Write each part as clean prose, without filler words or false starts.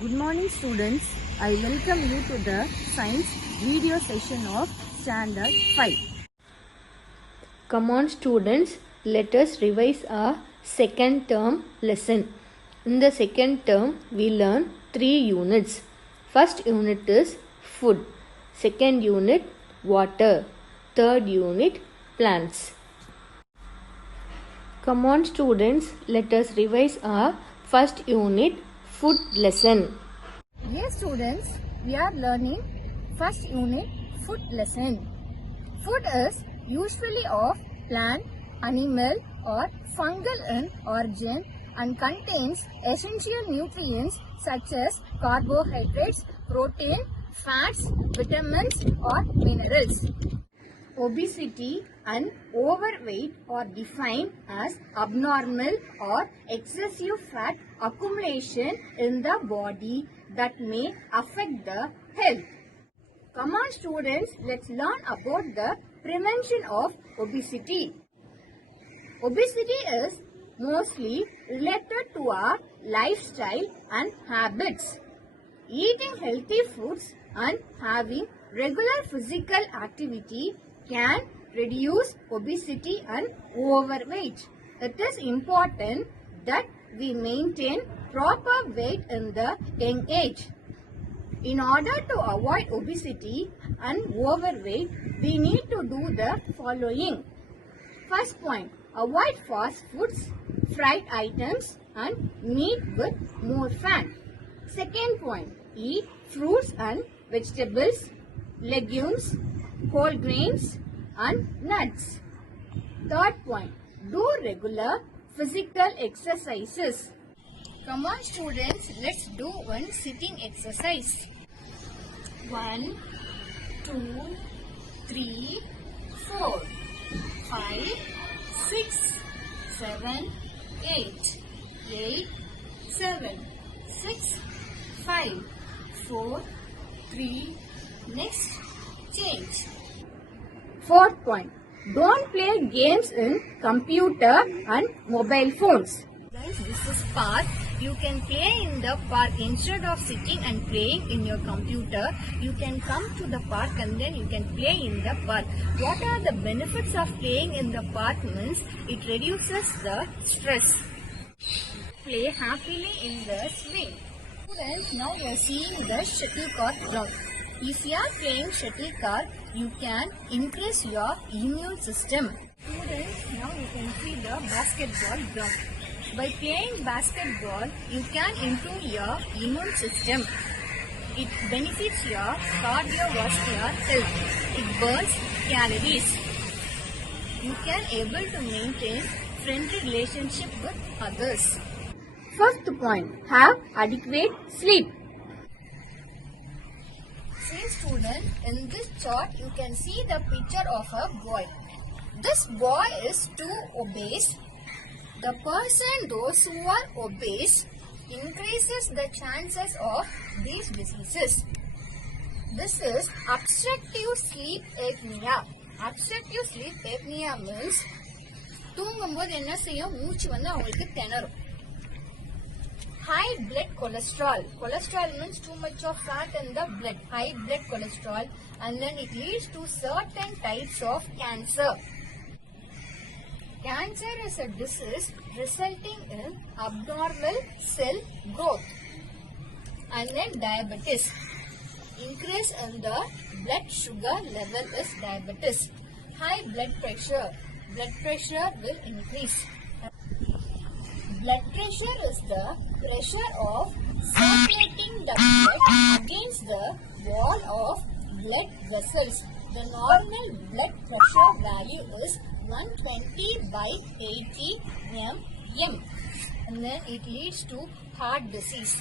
Good morning students. I welcome you to the science video session of standard 5. Come on students, let us revise our second term lesson. In the second term, we learn 3 units. First unit is food. Second unit, water. Third unit, plants. Come on students, let us revise our first unit, food lesson. Yes students, we are learning first unit food lesson. Food is usually of plant, animal or fungal in origin and contains essential nutrients such as carbohydrates, protein, fats, vitamins or minerals. Obesity and overweight are defined as abnormal or excessive fat accumulation in the body that may affect the health. Come on students, let's learn about the prevention of obesity. Obesity is mostly related to our lifestyle and habits. Eating healthy foods and having regular physical activity can reduce obesity and overweight. It is important that we maintain proper weight in the young age. In order to avoid obesity and overweight, we need to do the following. First point, avoid fast foods, fried items and meat with more fat. Second point, eat fruits and vegetables, legumes, whole grains and nuts. Third point, do regular physical exercises. Come on students, let's do one sitting exercise. 1, 2, 3, 4, 5, 6, 7, 8, 8, 7, 6, 5, 4, 3, next, change. Fourth point, don't play games in computer and mobile phones. Guys, this is park. You can play in the park instead of sitting and playing in your computer. You can come to the park and then you can play in the park. What are the benefits of playing in the park means it reduces the stress. Play happily in the swing. Students, now we are seeing the shuttlecock ground. If you are playing shuttlecock, you can increase your immune system. Students, now you can see the basketball ground. By playing basketball, you can improve your immune system. It benefits your cardiovascular health. It burns calories. You can able to maintain friendly relationship with others. First point, have adequate sleep. See student, in this chart you can see the picture of a boy. This boy is too obese. The person, those who are obese, increases the chances of these diseases. This is obstructive sleep apnea. Obstructive sleep apnea means தூங்கும்போது என்ன செய்யும் மூச்சு வந்து அவங்களுக்கு திணறும். High blood cholesterol. Cholesterol means too much of fat in the blood. High blood cholesterol, and then it leads to certain types of cancer. Cancer is a disease resulting in abnormal cell growth. And then diabetes. Increase in the blood sugar level is diabetes. High blood pressure. Blood pressure will increase. Blood pressure is the pressure of circulating the blood against the wall of blood vessels. The normal blood pressure value is 120 by 80 mm, and then it leads to heart disease.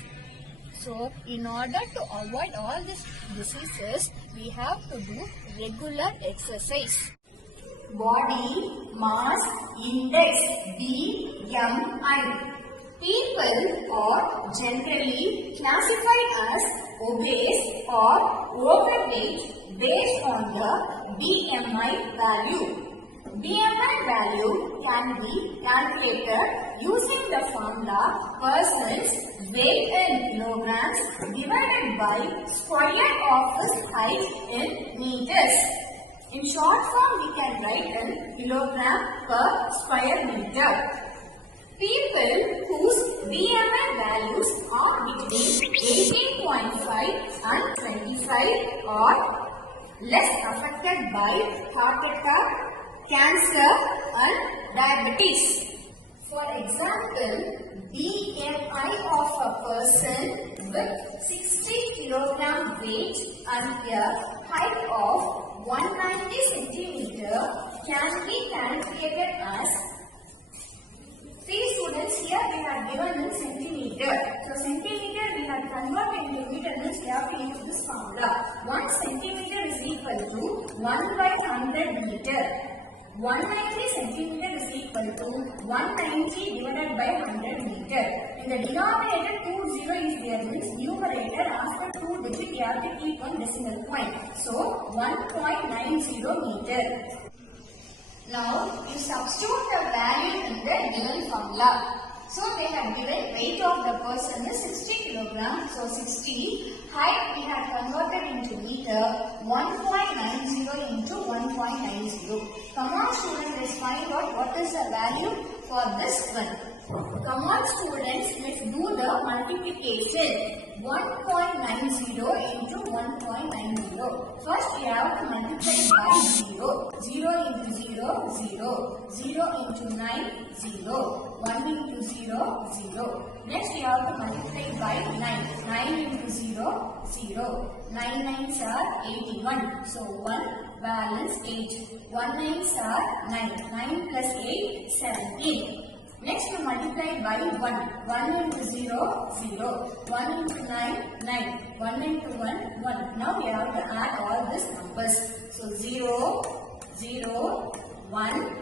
So, in order to avoid all these diseases, we have to do regular exercise. Body Mass Index BMI. People are generally classified as obese or overweight based on the BMI value. BMI value can be calculated using the formula person's weight in kilograms divided by square of his height in meters. In short form, we can write in kilogram per square meter. People whose BMI values are between 18.5 and 25 are less affected by heart attack, cancer and diabetes. For example, BMI of a person with 60 kilogram weight and a height of 190 centimeter can be calculated as, see students, here we have given in centimeter. So centimeter we have converted into meter, means we have to use this formula. 1 centimeter is equal to 1 by 100 meter. 190 centimeter is equal to 190 divided by 100 meter. In the denominator 20 is there, means numerator after 2 digit you have to keep one decimal point. So 1.90 meter. Now you substitute the value in the given formula. So they have given weight of the person is 60 kilogram. So 60. Height we have converted into meter. 1.90 into 1.90. Come on students, let's find out what is the value for this one. Come on students, let's do the multiplication. 1.90 into 1.90. First we have to multiply by 0. 0 into 0, 0. 0 into 9, 0. 1 into 0, 0. Next we have to multiply by 9. 9 into 0, 0. 9 nines are 81. So 1 balance 8. 1 nines are 9. 9 plus 8, 17. Next we multiply by 1. 1 into 0, 0. 1 into 9, 9. 1 into 1, 1. Now we have to add all these numbers. So 0, 0, 1,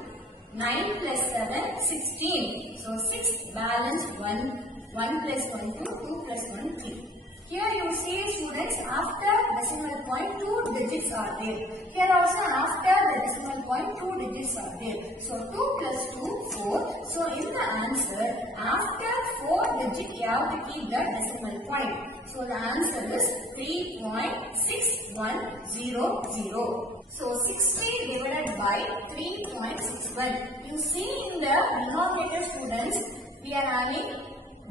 9 plus 7, 16. So 6 balance 1. 1 plus 1, 2. 2 plus 1, 3. Here you see students, after decimal point 2 digits are there. Here also after the decimal point 2 digits are there. So 2 plus 2, 4. So in the answer, after 4 digits you have to keep the decimal point. So the answer is 3.6100. So 60 divided by 3.61. You see in the denominator students, we are having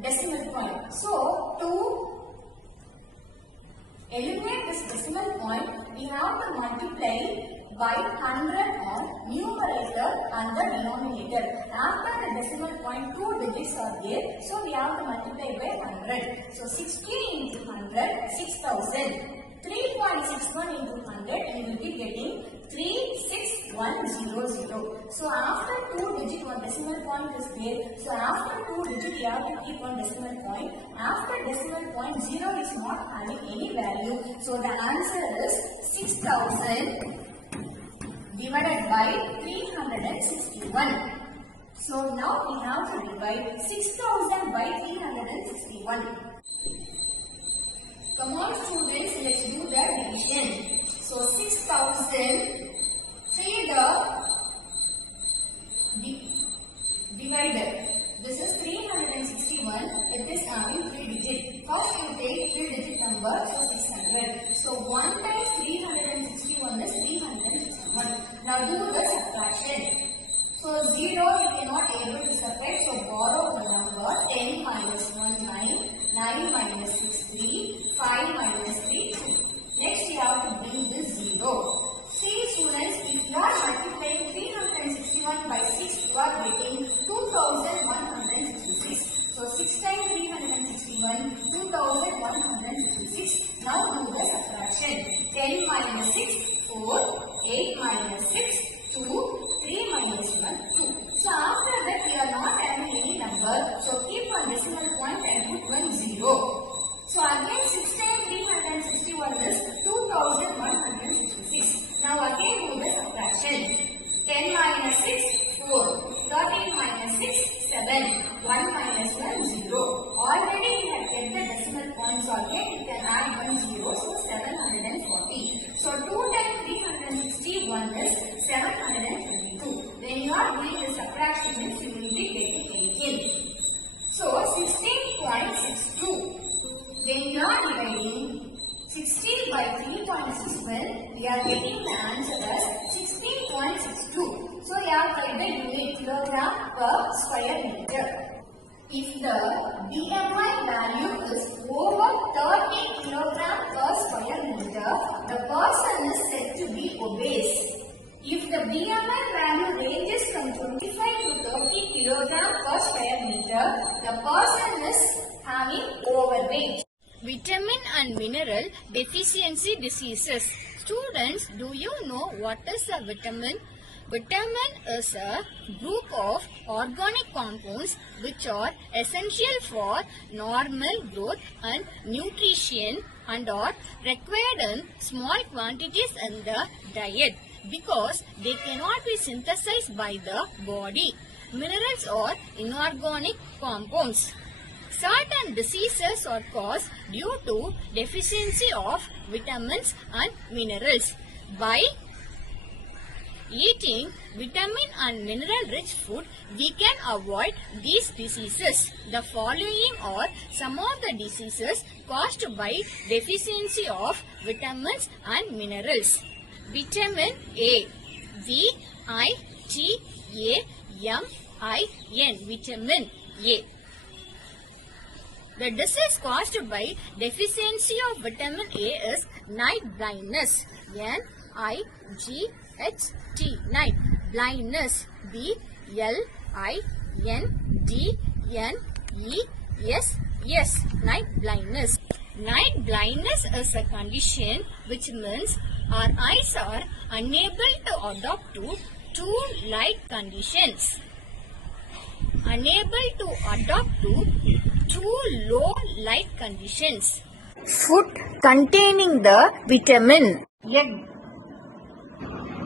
decimal point. So to eliminate this decimal point, we have to multiply by 100 on numerator and the denominator. After the decimal point, 2 digits are there, so we have to multiply by 100. So 60 into 100, 6000. 3.61 into 100, you will be getting 36100. So after 2 digit, one decimal point is there. So after 2 digit, you have to keep one decimal point. After decimal point, 0 is not having any value. So the answer is 6000 divided by 361. So now we have to divide 6000 by 361. Come on students, let's do the division. So 6000, see the divider. This is 361, it is having 3 digits. First you take 3 digit number, so 600. So 1 times 361 is 361. Now do the subtraction. So 0 we cannot able to separate, so borrow the number. 10 minus 1, 9. 9 minus 6, 3. 5 minus 3, 2. Next we have to bring this 0. See students, if you are multiplying 361 by 6, you are getting 2166. So 6 times 361, 2166. Now do the subtraction. 10 minus 6, 4. 8 minus 6, 2. 3 minus 1, 2. So kilogram per square meter. If the BMI value is over 30 kilogram per square meter, the person is said to be obese. If the BMI value ranges from 25 to 30 kilogram per square meter, the person is having overweight. Vitamin and mineral deficiency diseases. Students, do you know what is a vitamin? Vitamin is a group of organic compounds which are essential for normal growth and nutrition and are required in small quantities in the diet because they cannot be synthesized by the body. Minerals are inorganic compounds. Certain diseases are caused due to deficiency of vitamins and minerals. By eating vitamin and mineral rich food, we can avoid these diseases. The following are some of the diseases caused by deficiency of vitamins and minerals. Vitamin A. V-I-T-A-M-I-N. Vitamin A. The disease caused by deficiency of vitamin A is night blindness. N-I-G-H-T. Night blindness. B-L-I-N-D-N-E-S-S. Night blindness. Night blindness is a condition which means our eyes are unable to adapt to two light conditions. Unable to adapt to two low light conditions. Food containing the vitamin. Egg,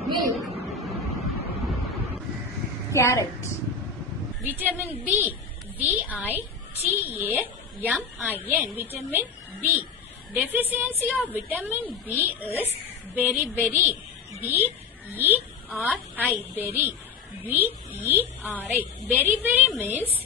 milk, carrot. Vitamin B. V-I-T-A-M-I-N. Vitamin B. Deficiency of vitamin B is beriberi. B-E-R-I. Berry. B-E-R-I. Beriberi means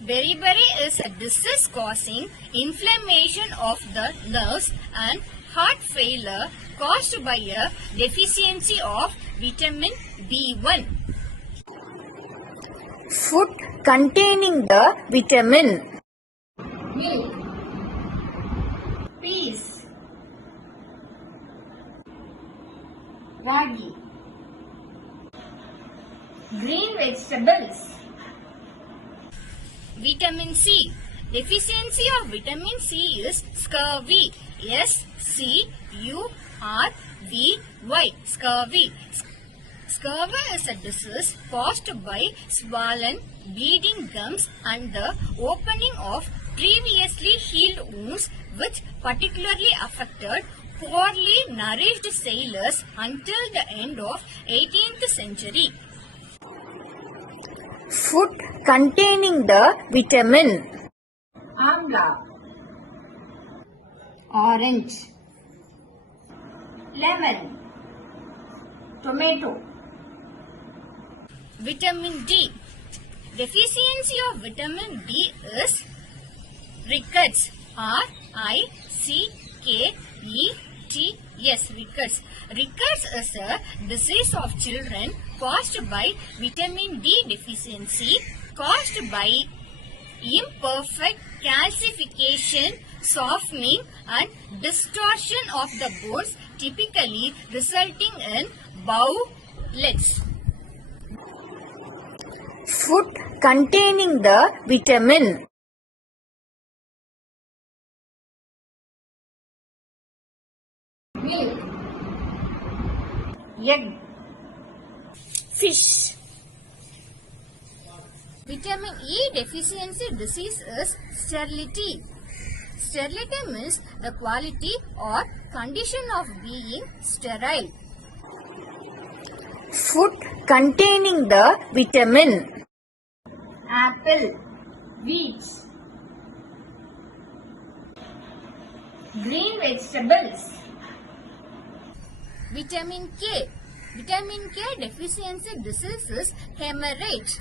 beriberi is a disease causing inflammation of the nerves and heart failure caused by a deficiency of vitamin B1. Food containing the vitamin. Milk, peas, ragi, green vegetables. Vitamin C. Deficiency of vitamin C is scurvy. S-C-U-R-V-Y. Scurvy. Scurvy is a disease caused by swollen, bleeding gums and the opening of previously healed wounds which particularly affected poorly nourished sailors until the end of 18th century. Food containing the vitamin. Amla, orange, lemon, tomato. Vitamin D. Deficiency of vitamin D is rickets. R-I-C-K-E-T-S. Rickets. Rickets is a disease of children caused by vitamin D deficiency caused by imperfect calcification, softening and distortion of the bones, typically resulting in bowlegs. Food containing the vitamin. Milk, egg, fish. Vitamin E deficiency disease is sterility. Sterility means the quality or condition of being sterile. Food containing the vitamin. Apple, wheat, green vegetables. Vitamin K. Vitamin K deficiency disease is hemorrhage.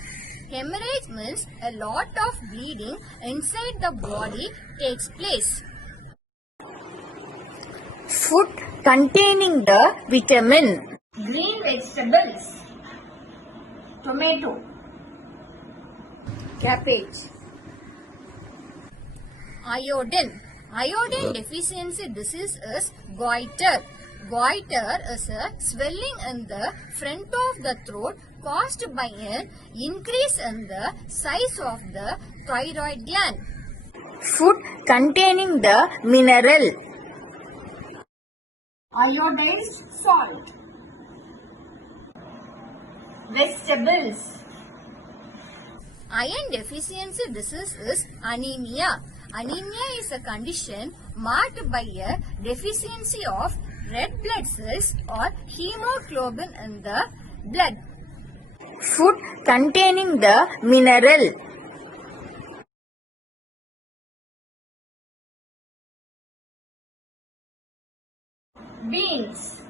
Hemorrhage means a lot of bleeding inside the body takes place. Food containing the vitamin. Green vegetables. Tomato, cabbage. Iodine. Iodine deficiency disease is goiter. Goiter is a swelling in the front of the throat caused by an increase in the size of the thyroid gland. Food containing the mineral. Iodized salt. Vegetables. Iron deficiency disease is anemia. Anemia is a condition marked by a deficiency of red blood cells or hemoglobin in the blood. Food containing the mineral. Beans.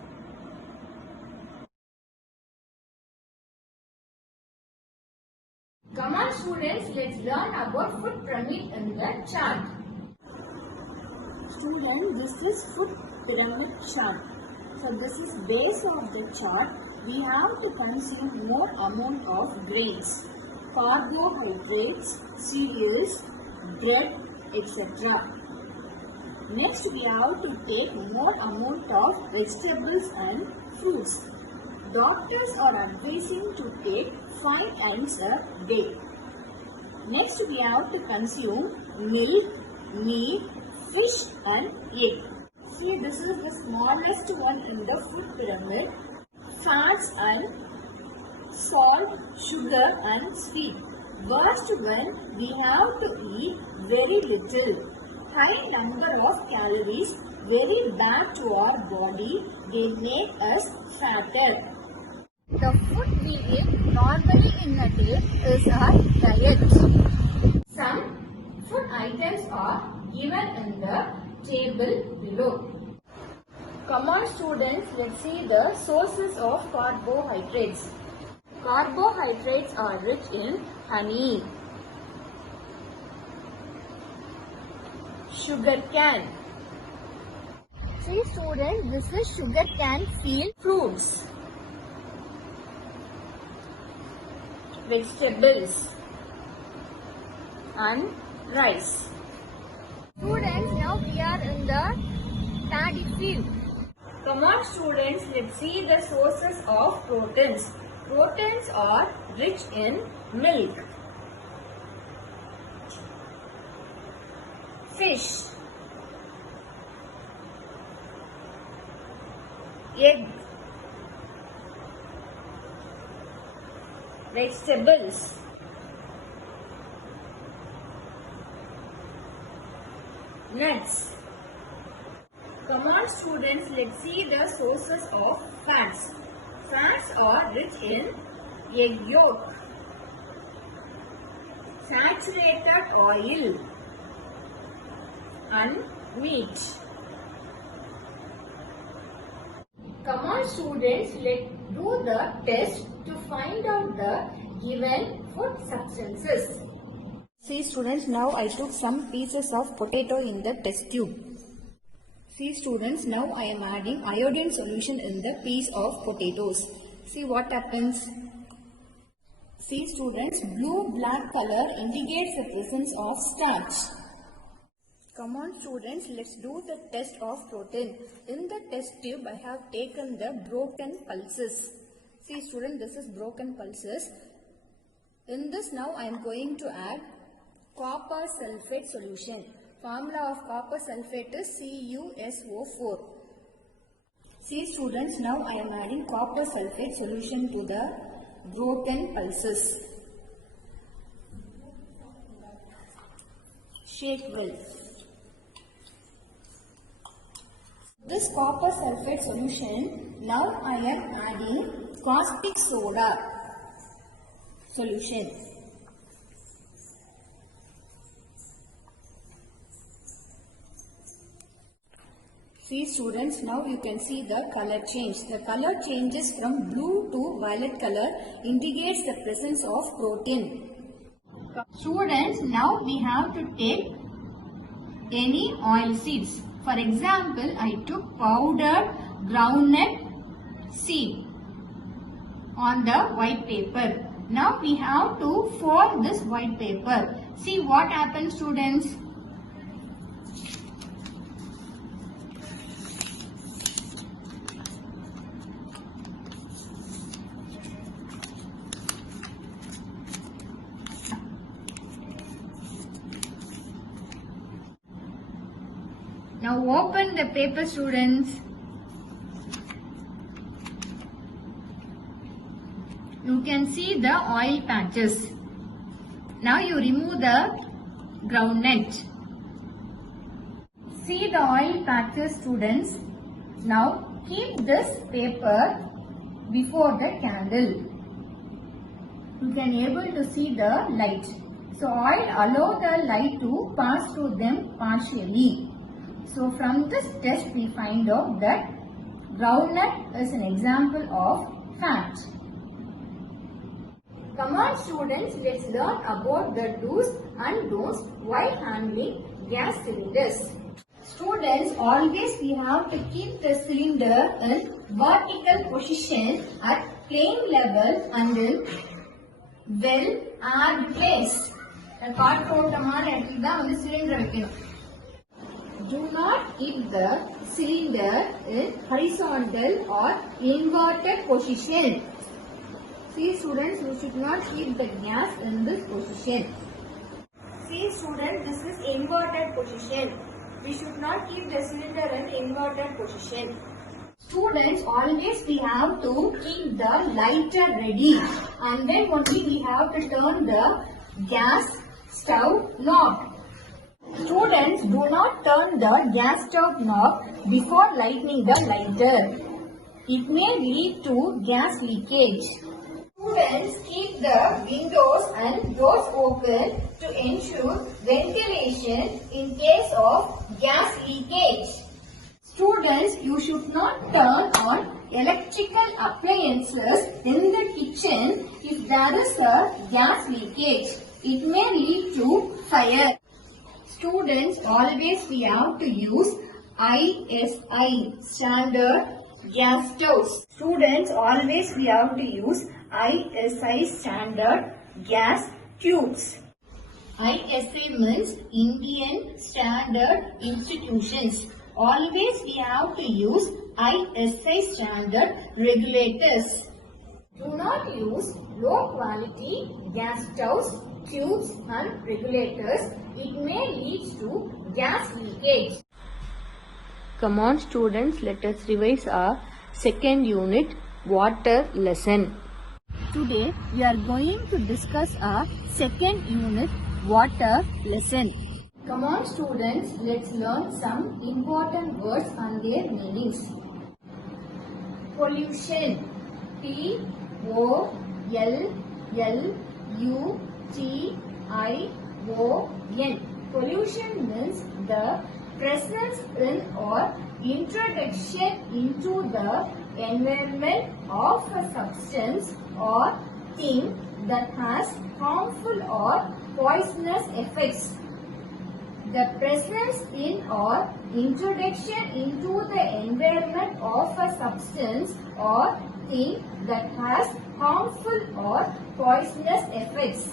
Come on students, let's learn about food pyramid in the chart. Student, this is food pyramid chart. So this is base of the chart. We have to consume more amount of grains, carbohydrates, cereals, bread, etc. Next we have to take more amount of vegetables and fruits. Doctors are advising to take 5 eggs a day. Next we have to consume milk, meat, fish and egg. See, this is the smallest one in the food pyramid. Fats and salt, sugar and sweet. Worst one, we have to eat very little. High number of calories, very bad to our body. They make us fatter. The food we eat normally in a day is our diet. Some food items are given in the table below. Come on students, let's see the sources of carbohydrates. Carbohydrates are rich in honey, sugar cane. See students, this is sugar cane field fruits, vegetables and rice. Students, now we are in the paddy field. Come on students, let's see the sources of proteins. Proteins are rich in milk, fish, egg, vegetables, nuts. Come on students, let's see the sources of fats. Fats are rich in egg yolk, saturated oil and meat. Come on students, let's do the test to find out the given food substances. See students, now I took some pieces of potato in the test tube. See students, now I am adding iodine solution in the piece of potatoes. See what happens. See students, blue-black color indicates the presence of starch. Come on students, let's do the test of protein. In the test tube, I have taken the broken pulses. See students, this is broken pulses. In this now I am going to add copper sulfate solution. Formula of copper sulfate is CuSO4. See students, now I am adding copper sulfate solution to the broken pulses. Shake well. This copper sulfate solution, now I am adding caustic soda solution. See students, now you can see the color change. The color changes from blue to violet color, indicates the presence of protein. Students, now we have to take any oil seeds. For example, I took powdered groundnut seed on the white paper. Now we have to fold this white paper. See what happens, students. Now open the paper, students. You can see the oil patches. Now you remove the groundnut. See the oil patches, students. Now keep this paper before the candle. You can able to see the light. So oil allow the light to pass through them partially. So from this test we find out that groundnut is an example of fat. Come on students, let's learn about the do's and don'ts while handling gas cylinders. Students, always we have to keep the cylinder in vertical position at plane level and in well aired place. Do not keep the cylinder in horizontal or inverted position. See students, you should not keep the gas in this position. See students, this is inverted position. We should not keep the cylinder in inverted position. Students, always we have to keep the lighter ready and then only we have to turn the gas stove knob. Students, do not turn the gas stove knob before lighting the lighter. It may lead to gas leakage. Students, keep the windows and doors open to ensure ventilation in case of gas leakage. Students, you should not turn on electrical appliances in the kitchen if there is a gas leakage. It may lead to fire. Students, always we have to use ISI, standard gas stoves. Students, always we have to use ISI, standard gas tubes. ISI means Indian Standard Institutions. Always we have to use ISI standard regulators. Do not use low quality gas stoves, tubes and regulators. It may lead to gas leakage. Come on students, let us revise our second unit, water lesson. Today we are going to discuss our second unit, water lesson. Come on students, let's learn some important words and their meanings. Pollution. P-O-L-L-U-T-I-O-N. Pollution means the presence in or introduction into the environment of a substance or thing that has harmful or poisonous effects. The presence in or introduction into the environment of a substance or thing that has harmful or poisonous effects.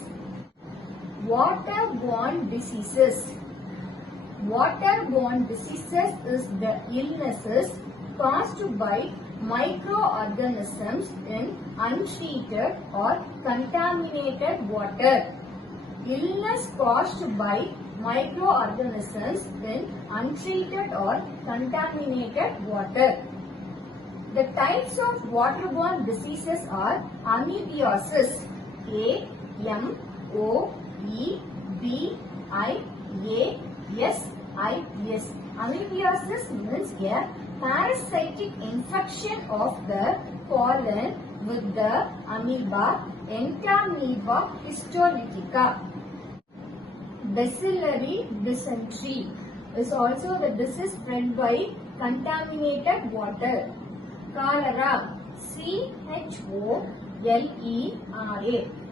Waterborne diseases. Waterborne diseases is the illnesses caused by microorganisms in untreated or contaminated water. Illness caused by microorganisms in untreated or contaminated water. The types of waterborne diseases are amoebiasis, A-M-O-E-B-I-A-S-I-S. Amoebiasis means a parasitic infection of the pollen with the amoeba, Entamoeba histolytica. Bacillary dysentery is also the disease spread by contaminated water. Cholera, C-H-O-L-E-R-A.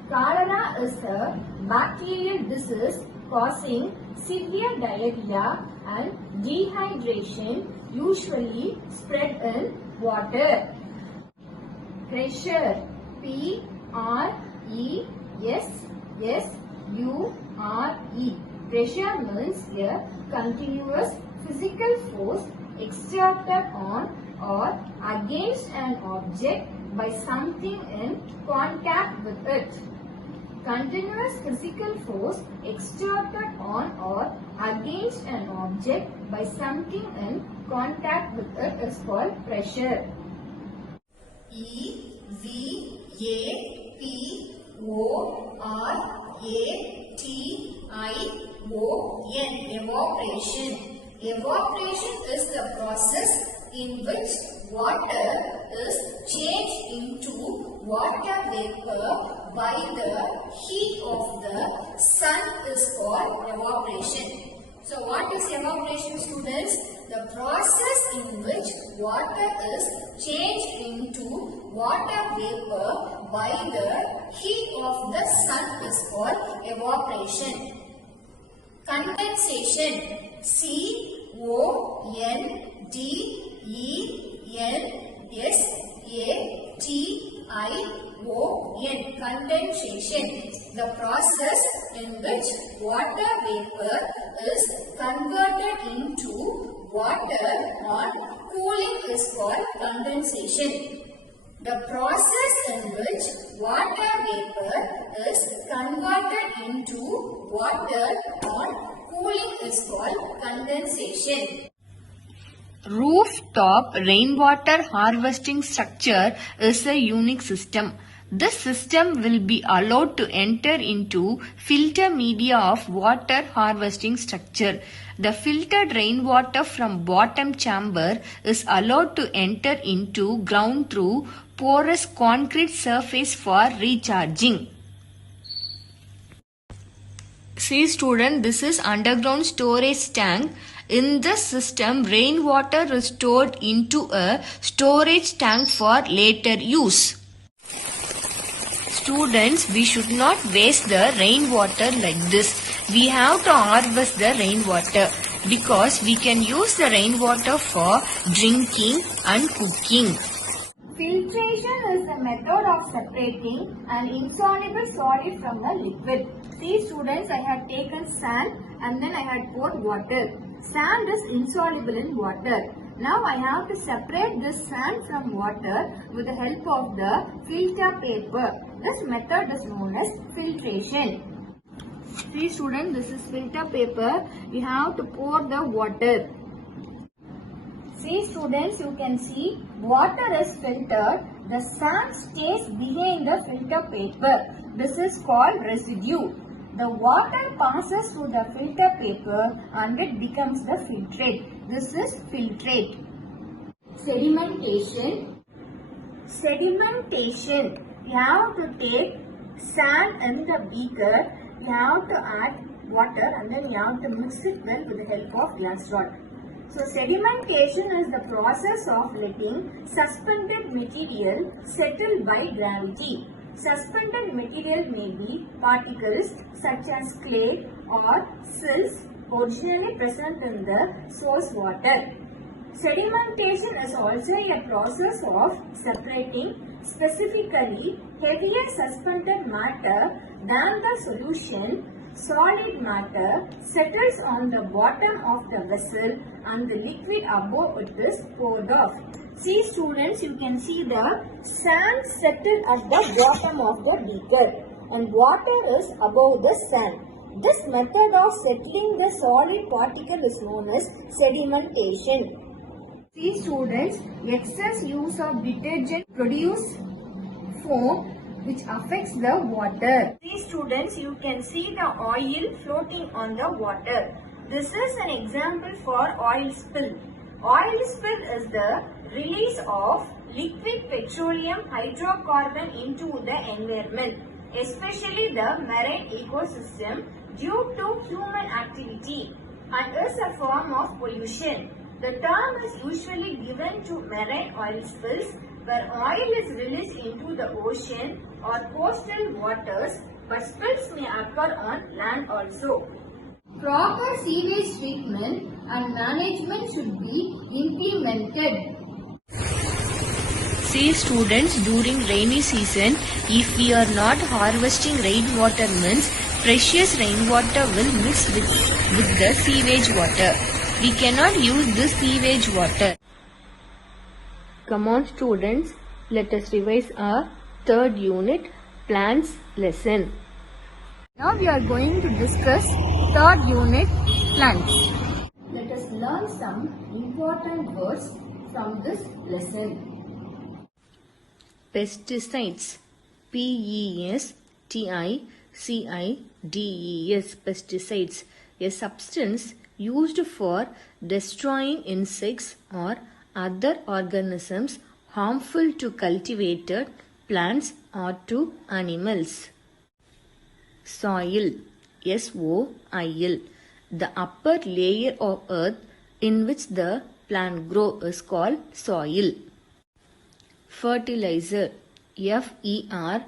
Cholera is a bacterial disease causing severe diarrhea and dehydration, usually spread in water. Pressure, P-R P-R-E-S-S-U-R-E. Pressure means a continuous physical force exerted on or against an object by something in contact with it. Continuous physical force exerted on or against an object by something in contact with it is called pressure. E-V-A-P-O-R-A-T-I-O-N. Evaporation. Evaporation is the process in which water is changed into water vapor by the heat of the sun is called evaporation. So what is evaporation, students? The process in which water is changed into water vapor by the heat of the sun is called evaporation. Condensation. C-O-N-D-E-N-S-A-T-I-O-N. Condensation. The process in which water vapor is converted into water on cooling is called condensation. The process in which water vapor is converted into water on cooling is called condensation. Rooftop rainwater harvesting structure is a unique system. This system will be allowed to enter into filter media of water harvesting structure. The filtered rainwater from bottom chamber is allowed to enter into ground through porous concrete surface for recharging. See student, this is underground storage tank. In this system, rainwater is stored into a storage tank for later use. Students, we should not waste the rainwater like this. We have to harvest the rainwater because we can use the rainwater for drinking and cooking. Filtration is the method of separating an insoluble solid from the liquid. See students, I had taken sand and then I had poured water. Sand is insoluble in water. Now I have to separate this sand from water with the help of the filter paper. This method is known as filtration. See students, this is filter paper. You have to pour the water. See students, you can see water is filtered. The sand stays behind the filter paper. This is called residue. The water passes through the filter paper and it becomes the filtrate. This is filtrate. Sedimentation. Sedimentation. You have to take sand in the beaker. You have to add water and then you have to mix it well with the help of glass rod. So sedimentation is the process of letting suspended material settle by gravity. Suspended material may be particles such as clay or silts originally present in the source water. Sedimentation is also a process of separating specifically heavier suspended matter than the solution. Solid matter settles on the bottom of the vessel and the liquid above it is poured off. See students, you can see the sand settled at the bottom of the beaker and water is above the sand. This method of settling the solid particle is known as sedimentation. See students, excess use of detergent produce foam which affects the water. See students, you can see the oil floating on the water. This is an example for oil spill. Oil spill is the release of liquid petroleum hydrocarbon into the environment, especially the marine ecosystem due to human activity and is a form of pollution. The term is usually given to marine oil spills where oil is released into the ocean or coastal waters, but spills may occur on land also. Proper sewage treatment and management should be implemented. See students, during rainy season, if we are not harvesting rainwater means precious rainwater will mix with the sewage water. We cannot use this sewage water. Come on students, let us revise our third unit, plants lesson. Now we are going to discuss third unit, plants. Let us learn some important words from this lesson. Pesticides. P-E-S-T-I-C-I-D-E-S. Pesticides. A substance used for destroying insects or other organisms harmful to cultivated plants or to animals. Soil. S-O-I-L. The upper layer of earth in which the plant grows is called soil. Fertilizer. F-E-R-T-I-L-I-Z-E-R.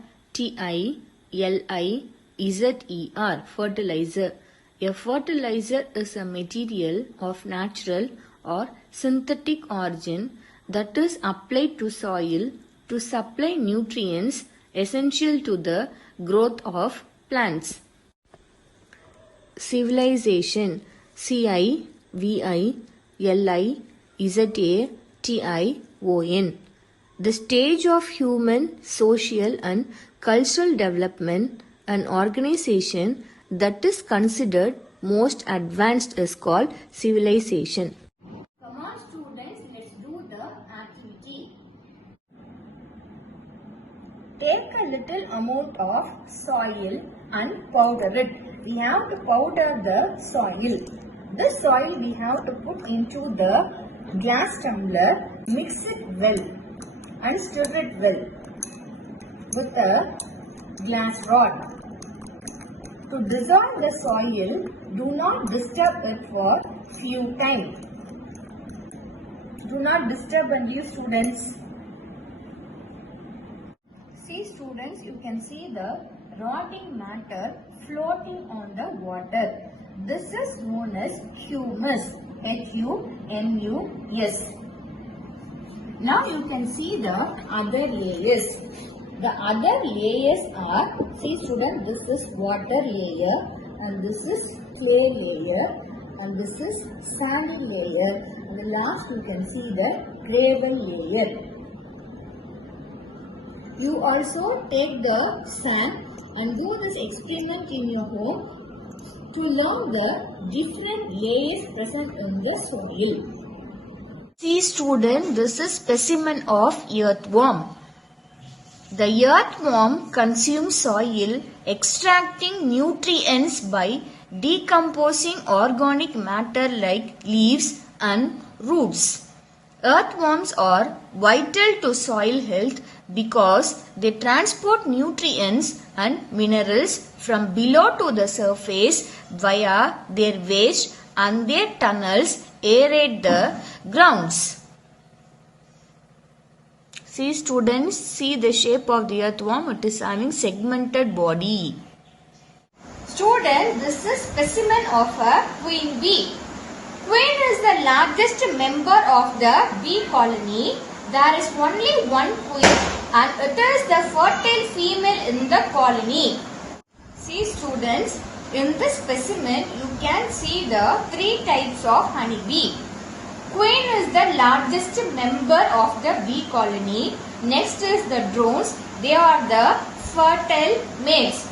Fertilizer. A fertilizer is a material of natural or synthetic origin that is applied to soil to supply nutrients essential to the growth of plants. Civilization. C-I-V-I-L-I-Z-A-T-I-O-N. The stage of human, social and cultural development and organization that is considered most advanced is called civilization. Come on students, let's do the activity. Take a little amount of soil and powder it. We have to powder the soil. This soil we have to put into the glass tumbler, mix it well and stir it well with a glass rod. To dissolve the soil, do not disturb it for few times. Do not disturb and leave students. See students, you can see the rotting matter floating on the water. This is known as humus. H-U-M-U-S. Now you can see the other layers. The other layers are, see students, this is water layer and this is clay layer and this is sandy layer and the last you can see the gravel layer. You also take the sand and do this experiment in your home to learn the different layers present in the soil. See student, this is specimen of earthworm. The earthworm consumes soil, extracting nutrients by decomposing organic matter like leaves and roots. Earthworms are vital to soil health because they transport nutrients and minerals from below to the surface via their waste, and their tunnels aerate the grounds. See students, see the shape of the earthworm. It is having segmented body. Student, this is specimen of a queen bee. Queen is the largest member of the bee colony. There is only one queen and it is the fertile female in the colony. See students, in this specimen you can see the three types of honeybee. Queen is the largest member of the bee colony. Next is the drones. They are the fertile males.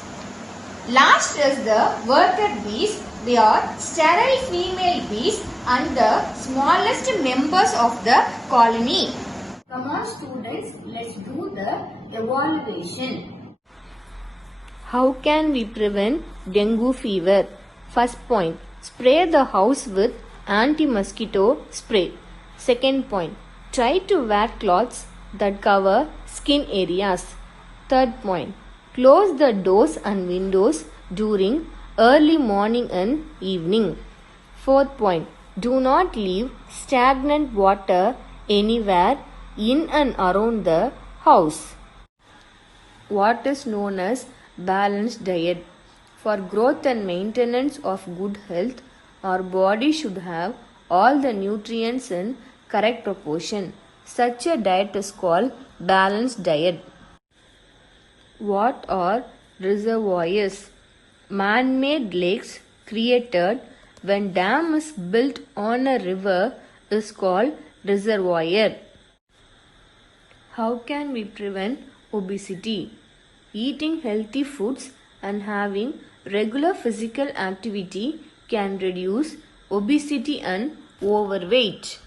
Last is the worker bees. They are sterile female bees and the smallest members of the colony. Come on students, let's do the evaluation. How can we prevent dengue fever? First point, spray the house with anti-mosquito spray. Second point, try to wear cloths that cover skin areas. Third point, close the doors and windows during early morning and evening. Fourth point, do not leave stagnant water anywhere in and around the house. What is known as balanced diet? For growth and maintenance of good health, our body should have all the nutrients in correct proportion. Such a diet is called balanced diet. What are reservoirs? Man-made lakes created when dam is built on a river is called reservoir. How can we prevent obesity? Eating healthy foods and having regular physical activity can reduce obesity and overweight.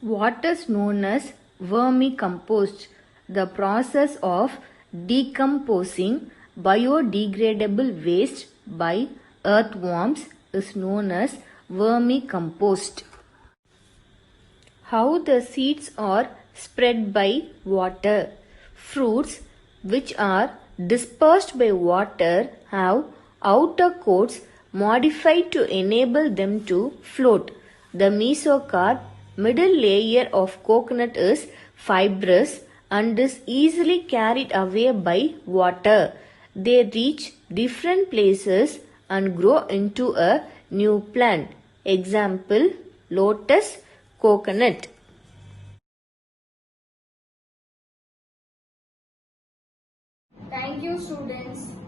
What is known as vermicompost? The process of decomposing biodegradable waste by earthworms is known as vermicompost. How the seeds are spread by water. Fruits which are dispersed by water have outer coats modified to enable them to float. The mesocarp, middle layer of coconut, is fibrous and is easily carried away by water. They reach different places and grow into a new plant. Example, lotus, coconut. Thank you, students.